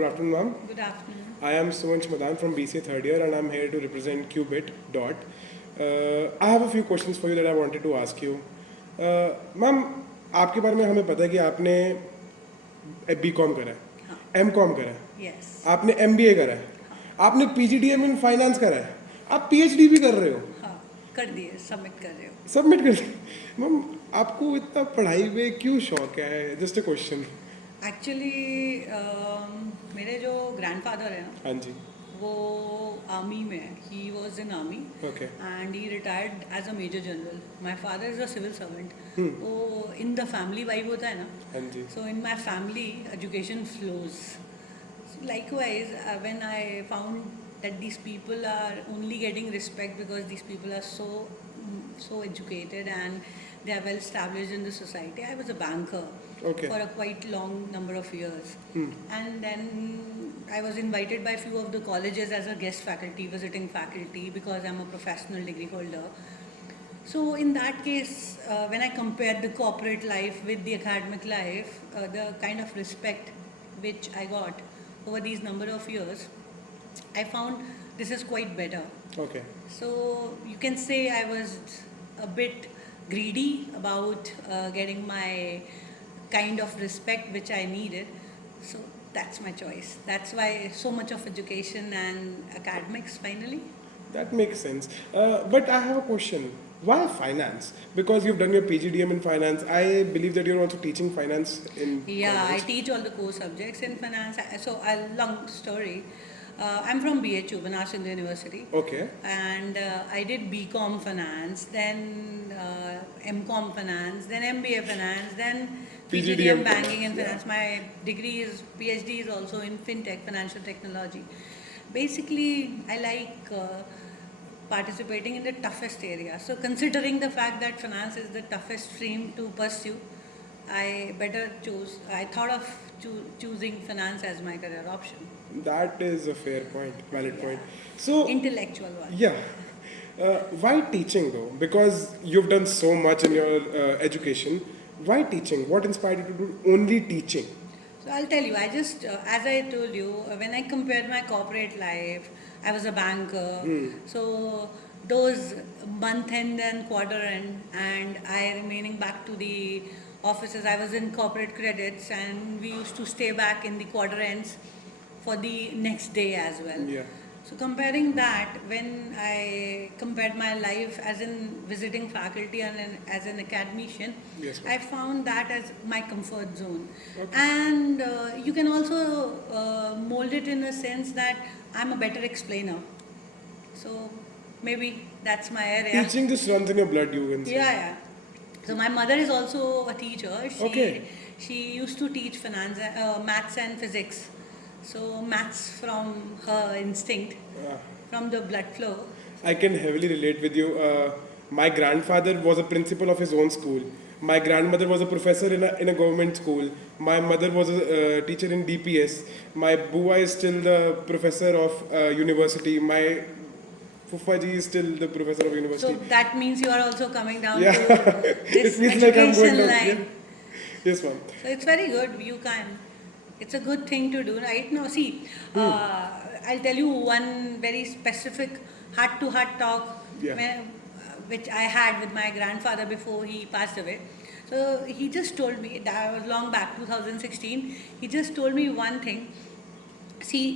Good afternoon, ma'am. Good afternoon. I am Suvansh Madan from BCA third year, and I'm here to represent Qubit. Dot. I have a few questions for you that I wanted to ask you. Ma'am, आपके बारे में हमें पता है कि आपने B.Com करा है, M.Com करा है, Yes. आपने MBA करा है, आपने PGDM इन फाइनेंस करा है, आप PhD भी कर रहे हो. हाँ, कर दिए, सबमिट कर रहे हो. सबमिट कर दिया. मैम, आपको इतना पढ़ाई में क्यों शौक है? Just a question. एक्चुअली मेरे जो ग्रैंडफादर है ना, हाँ जी. वो आर्मी में है. He was in army Okay. And he retired as a major general. My father is a civil servant. वो इन द फैमिली वाइब होता है ना. हाँ जी. So in my family, education flows. So likewise, when I found that these people are only getting respect because these people are so educated and they are well established in the society. I was a banker Okay. for a quite long number of years, and then I was invited by few of the colleges as a guest faculty, visiting faculty, because I'm a professional degree holder. So in that case, when I compared the corporate life with the academic life, the kind of respect which I got over these number of years, I found this is quite better. Okay. So you can say I was a bit greedy about getting my kind of respect which I needed. So that's my choice. That's why so much of education and academics finally. That makes sense. But I have a question. Why finance? Because you've done your PGDM in finance. I believe that you're also teaching finance in Yeah, college. I teach all the core subjects in finance. So a long story. I'm from BHU, Banaras Hindu University. Okay. And I did BCom finance, then MCom finance, then MBA finance, then PGDM banking and finance. My degree is PhD is also in fintech, financial technology. Basically, I like participating in the toughest area. So considering the fact that finance is the toughest stream to pursue, I thought of choosing finance as my career option. That is a fair point, valid Yeah. point. So, Intellectual one. yeah. Why teaching though? Because you've done so much in your education. Why teaching? What inspired you to do only teaching? So I'll tell you, I just, as I told you, when I compared my corporate life, I was a banker. So those month end and quarter end, and I remaining back to the offices. I was in corporate credits, and we used to stay back in the quarter ends for the next day as well. Yeah. So comparing that, when I compared my life as in visiting faculty and as an academician, Yes, ma'am. I found that as my comfort zone. And you can also mold it in a sense that I'm a better explainer. So maybe that's my area. Teaching just runs in your blood, you can say. Yeah. So my mother is also a teacher. Okay. She used to teach finance, maths and physics. So maths from her instinct, from the blood flow. I can heavily relate with you. My grandfather was a principal of his own school. My grandmother was a professor in a government school. My mother was a teacher in DPS. My bua is still the professor of university. My Fufaji is still the professor of university. So that means you are also coming down Yeah. to this It feels like I'm going education down. line. Yeah. Yes, ma'am. So it's very good. You can. It's a good thing to do right now. See, I'll tell you one very specific heart-to-heart talk Yeah. which I had with my grandfather before he passed away. So he just told me, that was long back, 2016, he just told me one thing. See,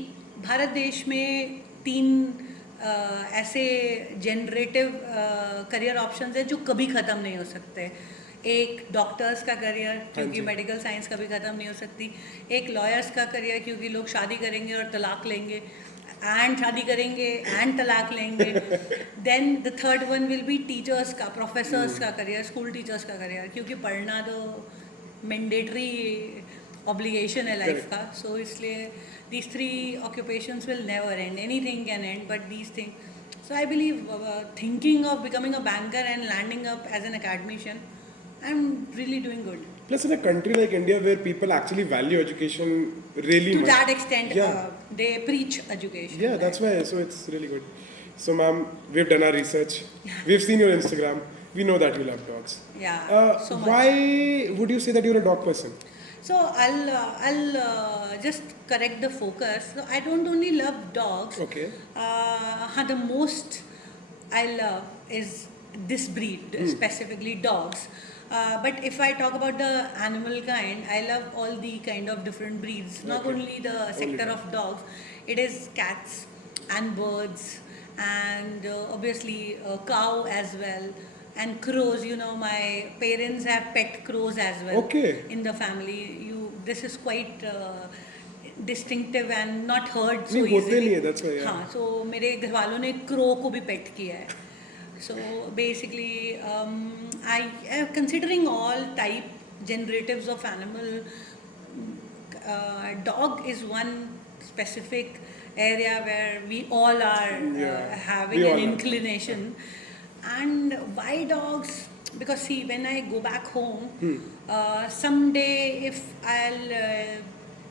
Bharat देश में 3 ऐसे generative career options हैं जो कभी ख़त्म नहीं हो सकते. एक डॉक्टर्स का करियर, क्योंकि मेडिकल साइंस कभी ख़त्म नहीं हो सकती. एक लॉयर्स का करियर, क्योंकि लोग शादी करेंगे और तलाक लेंगे, एंड शादी करेंगे एंड तलाक लेंगे. Then the third one will be teachers का, प्रोफेसर्स का करियर, स्कूल टीचर्स का करियर, क्योंकि पढ़ना तो मैंडेटरी ऑब्लिगेशन है लाइफ का. सो इसलिए these 3 occupations will never end. Anything can end, but these things. So I believe thinking of becoming a banker and landing up as an academician, I'm really doing good. Plus, in a country like India where people actually value education really To much. that extent, Yeah. They preach education. Yeah, that's why. So it's really good. So, ma'am, we've done our research. We've seen your Instagram. We know that you love dogs. Yeah, so much. Why would you say that you're a dog person? So I'll just correct the focus. So I don't only love dogs. Okay. The most I love is this breed, specifically dogs. But if I talk about the animal kind, I love all the kind of different breeds. Not Okay. only the sector of dogs, it is cats and birds, and obviously cow as well, and crows. You know, my parents have pet crows as well. Okay. In the family, this is quite distinctive and not heard so नहीं होते easily. नहीं है, that's why, yeah. हाँ, so मेरे घर वालों ने crow को भी पेट किया है. So basically, considering all type generatives of animal, dog is one specific area where we all are Yeah. having We an all are. inclination. And why dogs? Because see, when I go back home, someday if I'll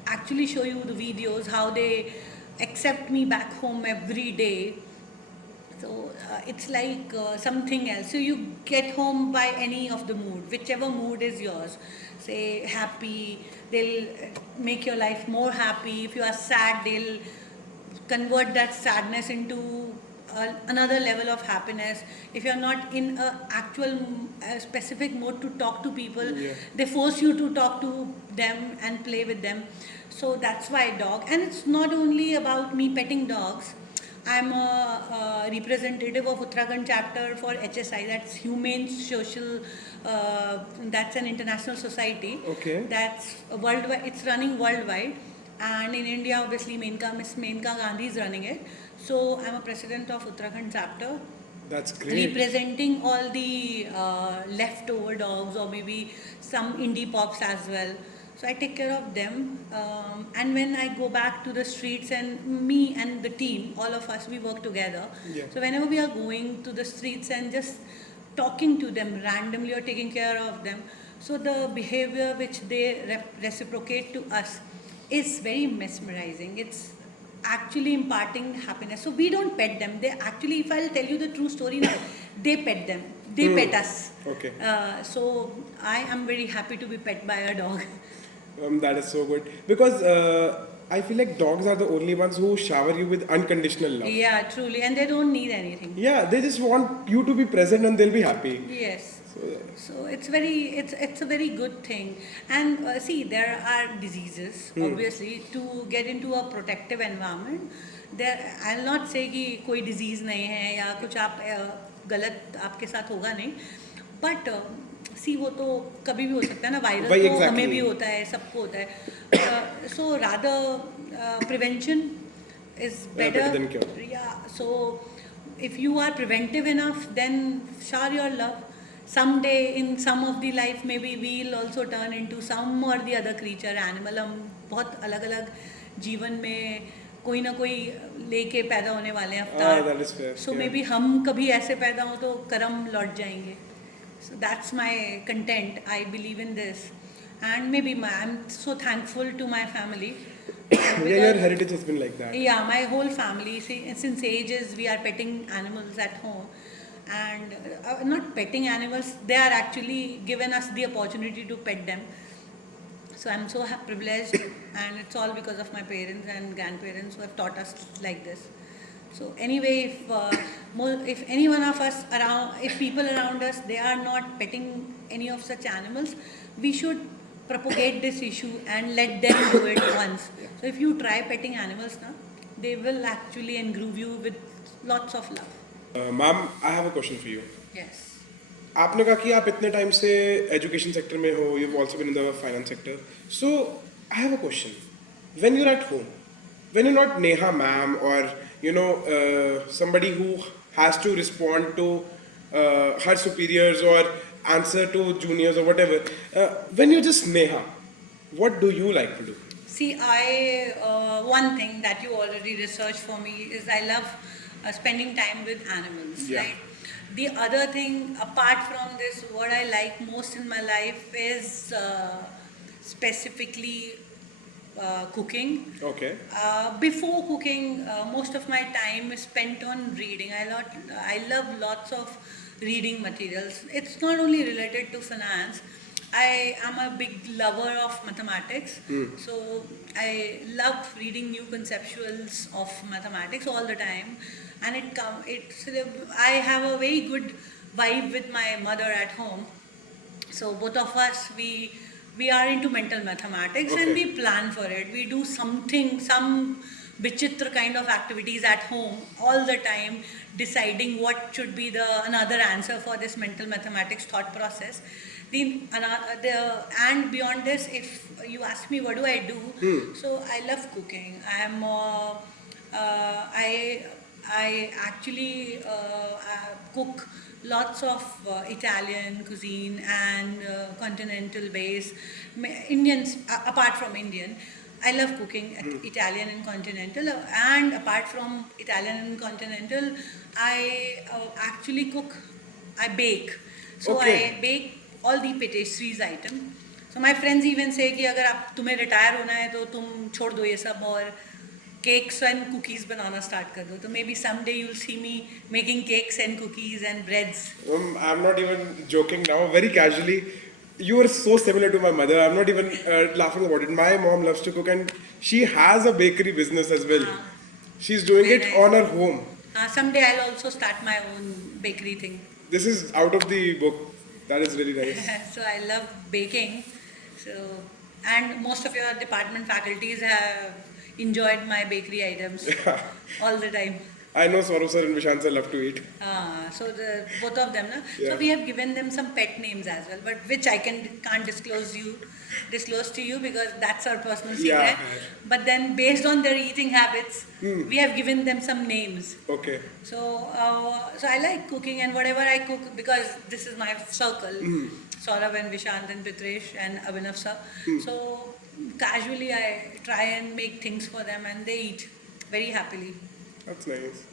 actually show you the videos how they accept me back home every day. So it's like something else. So you get home by any of the mood, whichever mood is yours. Say happy, they'll make your life more happy. If you are sad, they'll convert that sadness into another level of happiness. If you're not in a actual specific mode to talk to people, Yeah. they force you to talk to them and play with them. So that's why dog. And it's not only about me petting dogs. I'm a representative of Uttarakhand chapter for HSI, that's Humane Social, that's an international society. Okay. That's worldwide, it's running worldwide. And in India, obviously, Miss Menka Gandhi is running it. So I'm a president of Uttarakhand chapter, That's great. representing all the leftover dogs or maybe some indie pops as well. So I take care of them, and when I go back to the streets, and me and the team, all of us, we work together. Yeah. So whenever we are going to the streets and just talking to them randomly or taking care of them, so the behavior which they reciprocate to us is very mesmerizing. It's actually imparting happiness. So we don't pet them. They actually, if I'll tell you the true story now, they pet them. They pet us. Okay. So I am very happy to be pet by a dog. That is so good because I feel like dogs are the only ones who shower you with unconditional love. Yeah, truly, and they don't need anything. Yeah, they just want you to be present and they'll be happy. Yes. So, So it's a very good thing. And see, there are diseases. Obviously, to get into a protective environment, there I'll not say कि कोई disease नहीं है या कुछ आप गलत आपके साथ होगा नहीं. But see, वो तो कभी भी हो सकता है ना. वायरल वही तो exactly. हमें भी होता है, सबको होता है. So rather prevention is better. better than cure. Yeah. So if you are preventive enough, then shower your love. Someday in some of the life, maybe we'll also turn into some or the other creature, animal. हम बहुत अलग अलग जीवन में कोई ना कोई लेके पैदा होने वाले हैं अवतार. that is fair. So Yeah. maybe हम कभी ऐसे पैदा हो तो कर्म लौट जाएंगे. So that's my content. I believe in this, and maybe I'm so thankful to my family. Yeah, your heritage has been like that. Yeah, my whole family. See, since ages we are petting animals at home, and not petting animals. They are actually given us the opportunity to pet them. So I'm so privileged, and it's all because of my parents and grandparents who have taught us like this. So anyway, if any one of us around, if people around us, they are not petting any of such animals, we should propagate this issue and let them do it once. So if you try petting animals now, they will actually engroove you with lots of love. Ma'am, I have a question for you. Yes. आपने कहा कि आप इतने time से education sector में हो, you've also been in the finance sector. So I have a question. When you're at home, when you're not Neha ma'am or somebody who has to respond to her superiors or answer to juniors or whatever, when you're just Neha, what do you like to do? See, one thing that you already researched for me is I love spending time with animals, Yeah. right? The other thing, apart from this, what I like most in my life is specifically cooking. Okay. Before cooking, most of my time is spent on reading. I love lots of reading materials. It's not only related to finance. I am a big lover of mathematics, so I love reading new conceptuals of mathematics all the time, and it's I have a very good vibe with my mother at home. So both of us, we are into mental mathematics and Okay. we plan for it. We do some vichitra kind of activities at home all the time, deciding what should be the another answer for this mental mathematics thought process. And beyond this, if you ask me what do I do, so I love cooking. I I actually cook lots of Italian cuisine and continental base Indians apart from Indian. I love cooking at Italian and continental, and apart from Italian and continental, I actually cook. I bake. So Okay. I bake all the pastries item. So my friends even say कि अगर आप तुम्हें retire होना है तो तुम छोड़ दो ये सब और cakes and cookies banana start कर दो. तो maybe someday you'll see me making cakes and cookies and breads. I'm not even joking now, very casually. You are so similar to my mother. I'm not even laughing about it. My mom loves to cook and she has a bakery business as well. She's doing Very it nice. on her home. Someday I'll also start my own bakery thing. This is out of the book. That is really nice. So I love baking. So, and most of your department faculties have enjoyed my bakery items all the time. I know Swarup sir and Vishant sir love to eat. So the both of them, na? Yeah. So we have given them some pet names as well, but which I can't disclose to you because that's our personal secret. Yeah. But then based on their eating habits, we have given them some names. Okay. So I like cooking, and whatever I cook, because this is my circle, Saurabh and Vishant and Pitresh and Abhinav sir. So casually I try and make things for them, and they eat very happily. That's nice.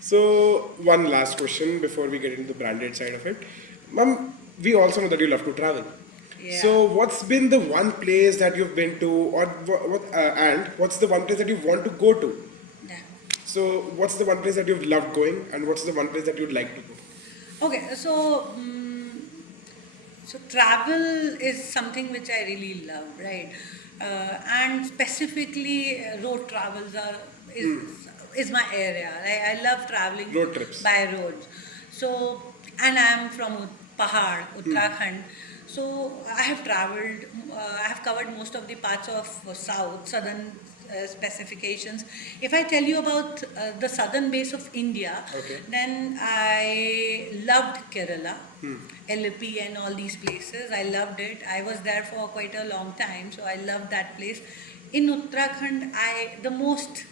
So, one last question before we get into the branded side of it. Ma'am, we also know that you love to travel. Yeah. So, what's been the one place that you've been to, or and what's the one place that you want to go to? Yeah. So, what's the one place that you've loved going, and what's the one place that you'd like to go? Okay, so travel is something which I really love, right? And specifically, road travels is my area. I love traveling Road trips. by roads. So, and I am from Pahad, Uttarakhand. So I have traveled. I have covered most of the parts of southern specifications. If I tell you about the southern base of India, Okay. then I loved Kerala, LP and all these places. I loved it. I was there for quite a long time, so I loved that place. In Uttarakhand, the most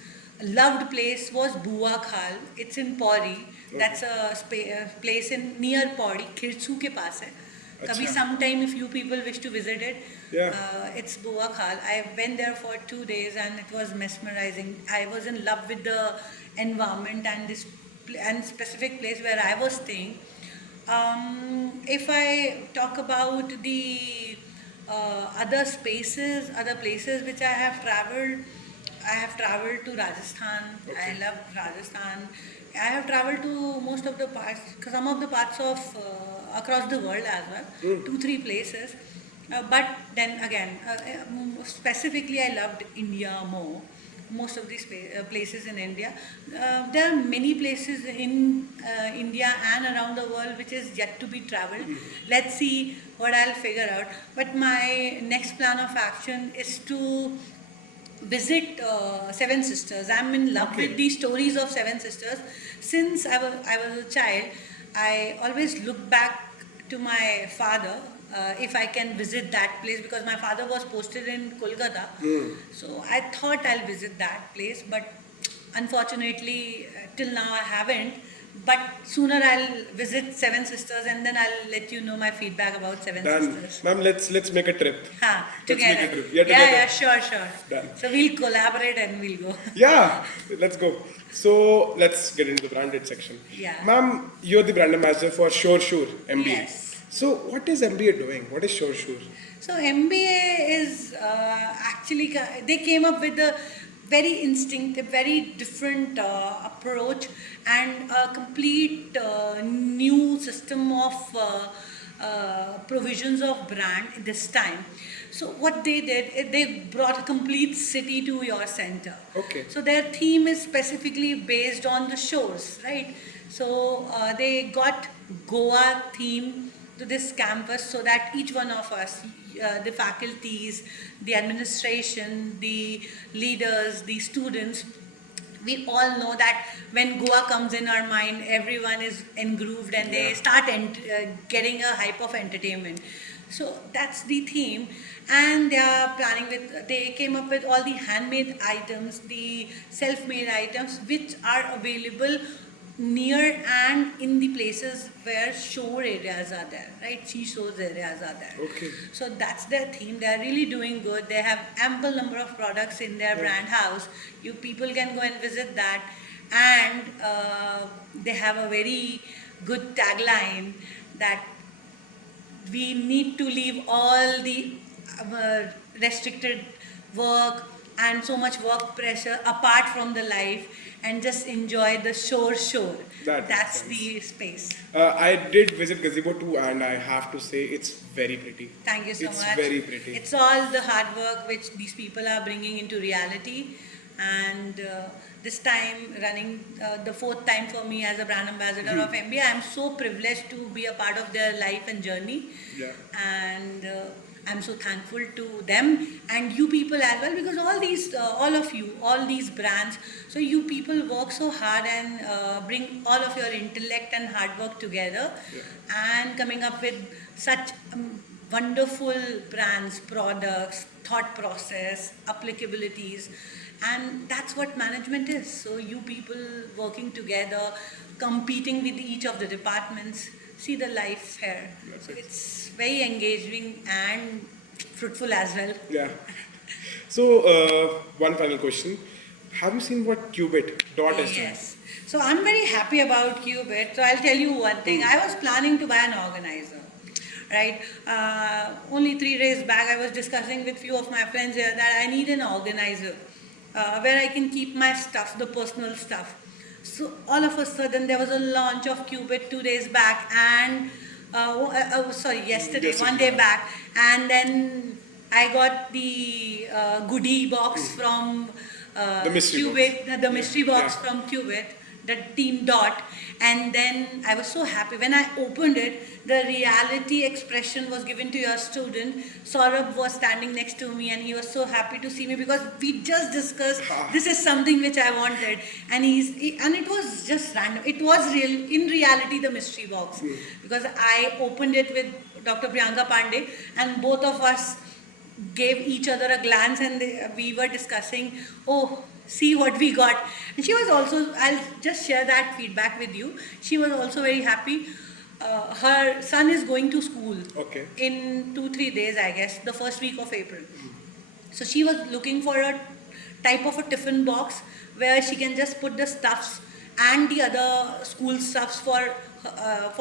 loved place was Bua Khal. It's in Pauri. That's a place in near Pauri, Khirsu ke paas hai. Kabhi Acha. sometime if you people wish to visit it, Yeah. it's Bua Khal. I went there for 2 days and it was mesmerizing. I was in love with the environment and this and specific place where I was staying. If I talk about the other places which I have traveled to Rajasthan. Okay. I love Rajasthan. I have traveled to some of the parts of across the world as well, 2-3 places. But then again, specifically, I loved India more. Most of these places in India. There are many places in India and around the world which is yet to be traveled. Let's see what I'll figure out. But my next plan of action is to visit Seven Sisters. I'm in love Okay. with the stories of Seven Sisters. Since I was a child, I always look back to my father if I can visit that place because my father was posted in Kolkata. So I thought I'll visit that place, but unfortunately, till now I haven't. But sooner I'll visit Seven Sisters and then I'll let you know my feedback about Seven Done. Sisters. Ma'am, let's make a trip. Ha, Let's make together. a trip. Yeah, Yeah, together. sure. Done. So we'll collaborate and we'll go. Yeah, let's go. So let's get into the branded section. Yeah. Ma'am, you're the brand ambassador for Sure MBA. Yes. So what is MBA doing? What is Sure? So MBA is actually, they came up with a very instinctive, very different approach and a complete new system of provisions of brand this time. So what they did, they brought a complete city to your center. Okay. So their theme is specifically based on the shores, right? So they got Goa theme to this campus so that each one of us, the faculties, the administration, the leaders, the students, we all know that when Goa comes in our mind, everyone is engrooved and they start getting a hype of entertainment. So that's the theme, and they are planning with. They came up with all the handmade items, the self-made items, which are available near and in the places where shore areas are there, right? Seashores areas are there. Okay. So that's their theme. They are really doing good. They have ample number of products in their brand house. You people can go and visit that, and they have a very good tagline that we need to leave all the restricted work and so much work pressure apart from the life and just enjoy the shore. That makes That's sense. the space. I did visit Gazebo too, and I have to say it's very pretty. Thank you so It's much. very pretty. It's all the hard work which these people are bringing into reality. And this time, running the fourth time for me as a brand ambassador of MBA, I'm so privileged to be a part of their life and journey. Yeah. And I'm so thankful to them and you people as well, because all of you, all these brands, so you people work so hard and bring all of your intellect and hard work together and coming up with such wonderful brands, products, thought process, applicabilities, and that's what management is. So you people working together, competing with each of the departments, see the life here. So it's very engaging and fruitful as well. Yeah. So, one final question. Have you seen what Qubit dot is doing? Yes. So I'm very happy about Qubit. So I'll tell you one thing. I was planning to buy an organizer, right? Only 3 days back, I was discussing with few of my friends here that I need an organizer where I can keep my stuff, the personal stuff. So all of a sudden, there was a launch of Qubit 2 days back, and yesterday, 1 day back, and then I got the goodie box from The mystery Qubit, the mystery box Yeah. from Qubit, the team dot, and then I was so happy when I opened it. The reality expression was given to your student. Saurabh was standing next to me and he was so happy to see me because we just discussed this is something which I wanted, and and it was just random. It was real in reality the mystery box because I opened it with Dr. Priyanka Pandey and both of us gave each other a glance and we were discussing, oh, see what we got. And she was also, I'll just share that feedback with you. She was also very happy. Her son is going to school in 2-3 days, I guess, the first week of April. So she was looking for a type of a tiffin box where she can just put the stuffs and the other school stuffs for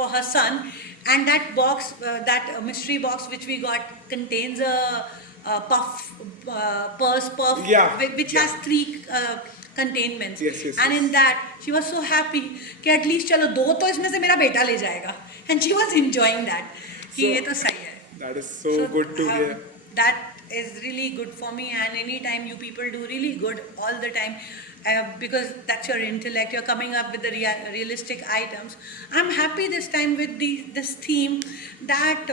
her son. And that box, that mystery box which we got contains a purse puff, which has 3 containments. And in that, she was so happy कि at least चलो 2 तो इसमें से मेरा बेटा ले जाएगा. And she was enjoying that. कि ये तो सही है. That is so good to hear. That is really good for me, and anytime you people do really good all the time, because that's your intellect, you're coming up with the realistic items. I'm happy this time with this theme that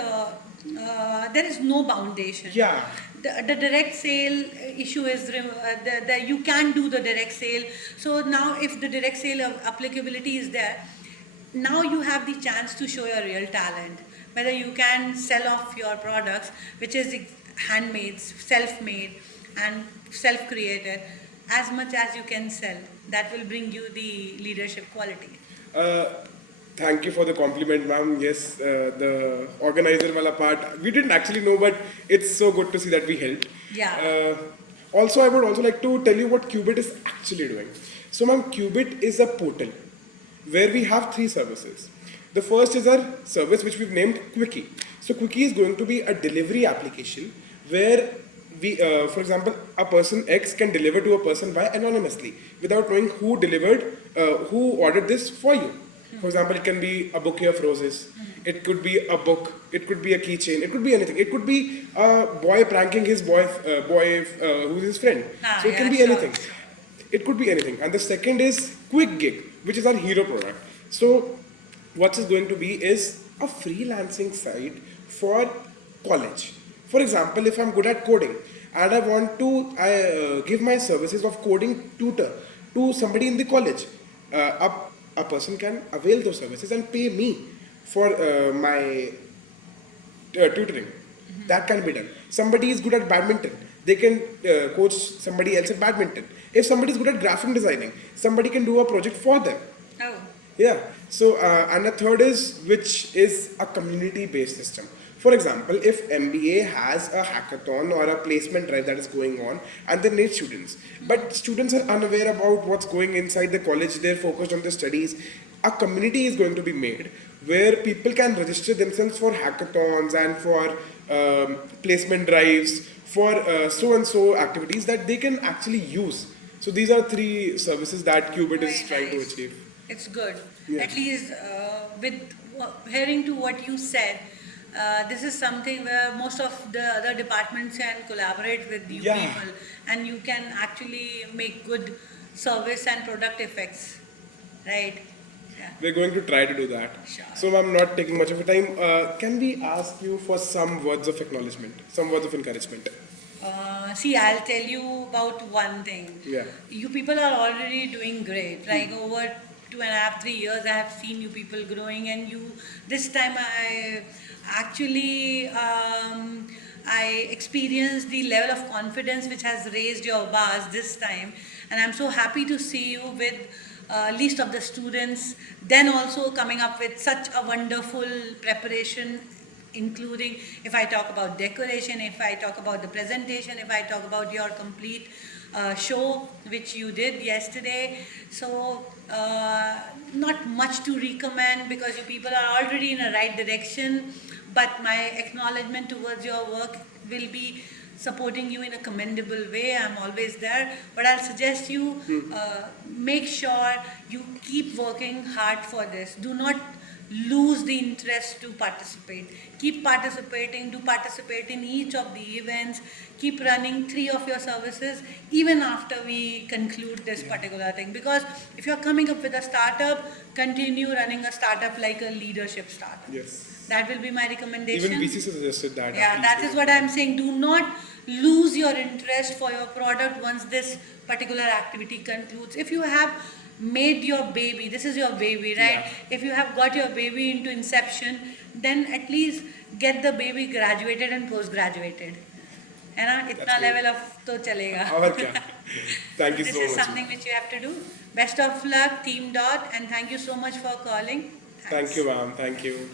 there is no foundation. Yeah. The direct sale issue is you can do the direct sale. So now if the direct sale applicability is there, now you have the chance to show your real talent. Whether you can sell off your products, which is handmade, self-made and self-created, as much as you can sell, that will bring you the leadership quality. Thank you for the compliment, ma'am. Yes, the organizer wala part, we didn't actually know, but it's so good to see that we helped. Yeah. Also, I would also like to tell you what Qubit is actually doing. So, ma'am, Qubit is a portal where we have 3 services. The first is our service which we've named Quickie. So, Quickie is going to be a delivery application where we, for example, a person X can deliver to a person Y anonymously without knowing who delivered, who ordered this for you. For example, it can be a bouquet of roses. It could be a book. It could be a keychain. It could be anything. It could be a boy pranking his boy who's his friend. Ah, So it can yeah, be sure, anything. It could be anything. And the second is Quick Gig, which is our hero product. So what is going to be is a freelancing site for college. For example, if I'm good at coding and I want to give my services of coding tutor to somebody in the college, a person can avail those services and pay me for my tutoring. That can be done. Somebody is good at badminton. They can coach somebody else at badminton. If somebody is good at graphic designing, somebody can do a project for them. Oh, Yeah. So, and the third is, which is a community-based system. For example, if MBA has a hackathon or a placement drive that is going on, and they need students, but students are unaware about what's going inside the college, they're focused on their studies, a community is going to be made where people can register themselves for hackathons and for placement drives, for so and so activities that they can actually use. So these are three services that Qubit is very trying to nice. achieve. It's good. Yeah. At least with hearing to what you said, this is something where most of the other departments can collaborate with you Yeah. people, and you can actually make good service and product effects, right? Yeah. We're going to try to do that. Sure. So I'm not taking much of your time. Can we ask you for some words of acknowledgement, some words of encouragement? See, I'll tell you about one thing. Yeah. You people are already doing great. Like over 2.5, 3 years, I have seen you people growing, and you. This time, I actually I experienced the level of confidence which has raised your bars this time, and I'm so happy to see you with list of the students. Then also coming up with such a wonderful preparation, including if I talk about decoration, if I talk about the presentation, if I talk about your complete show which you did yesterday. So not much to recommend because you people are already in a right direction, but my acknowledgement towards your work will be supporting you in a commendable way. I'm always there, but I'll suggest you make sure you keep working hard for this. Do not lose the interest to participate. Keep participating. Do participate in each of the events. Keep running 3 of your services even after we conclude this particular thing. Because if you're coming up with a startup, continue running a startup like a leadership startup. Yes. That will be my recommendation. Even BCC suggested that. Yeah, that is what I'm saying. Do not lose your interest for your product once this particular activity concludes. If you have made your baby, this is your baby, right? Yeah. If you have got your baby into inception, then at least get the baby graduated and post-graduated. है ना? इतना That's level of तो चलेगा. और क्या? Thank you This so is much. something which you have to do. Best of luck, Team Dot, and thank you so much for calling. Thank you, ma'am. Thank you.